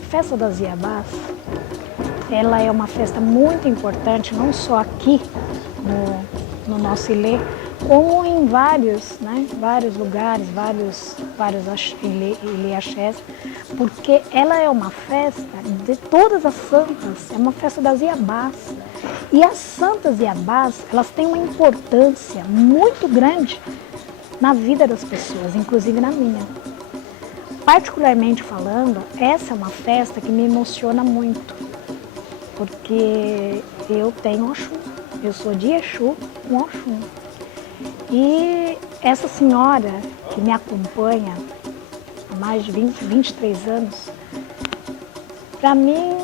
festa das Iabás, ela é uma festa muito importante, não só aqui no nosso Ilê, como em vários lugares, vários Ilê Axés, porque ela é uma festa de todas as santas, é uma festa das Iabás. E as santas Iabás, elas têm uma importância muito grande na vida das pessoas, inclusive na minha. Particularmente falando, essa é uma festa que me emociona muito, porque eu tenho Oxum, eu sou de Exu com Oxum. E essa senhora que me acompanha há mais de 23 anos, para mim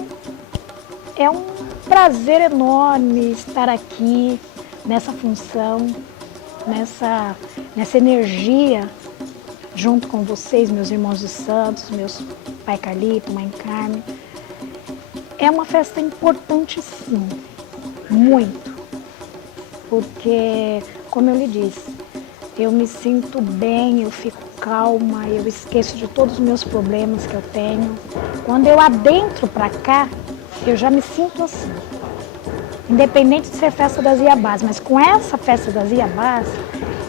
é um prazer enorme estar aqui nessa função, nessa energia, junto com vocês, meus irmãos de santos, meus pai Carlito, mãe Carmen. É uma festa importante, sim, muito, porque, como eu lhe disse, eu me sinto bem, eu fico calma, eu esqueço de todos os meus problemas que eu tenho. Quando eu adentro para cá, eu já me sinto assim, independente de ser festa das Iabás, mas com essa festa das Iabás,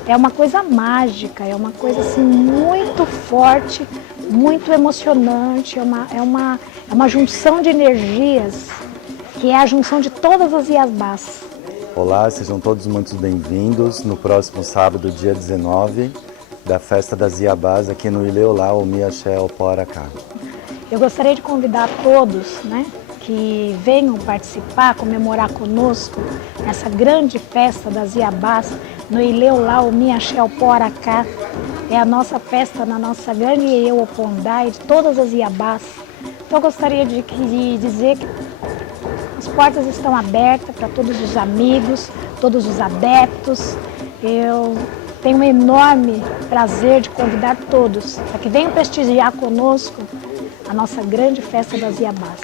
é uma coisa mágica, é uma coisa assim muito forte, muito emocionante, é uma junção de energias, que é a junção de todas as Iabás. Olá, sejam todos muito bem-vindos no próximo sábado, dia 19, da Festa das Iabás, aqui no Ilê Olá, Omi Axé Opoaracá. Eu gostaria de convidar todos, que venham participar, comemorar conosco essa grande festa das Iabás no Ilê Olá, Omi Axé Opoaracá. É a nossa festa na nossa grande Iê Opondá e de todas as Iabás. Então eu gostaria de dizer que as portas estão abertas para todos os amigos, todos os adeptos. Eu tenho um enorme prazer de convidar todos para que venham prestigiar conosco a nossa grande festa das Iabás.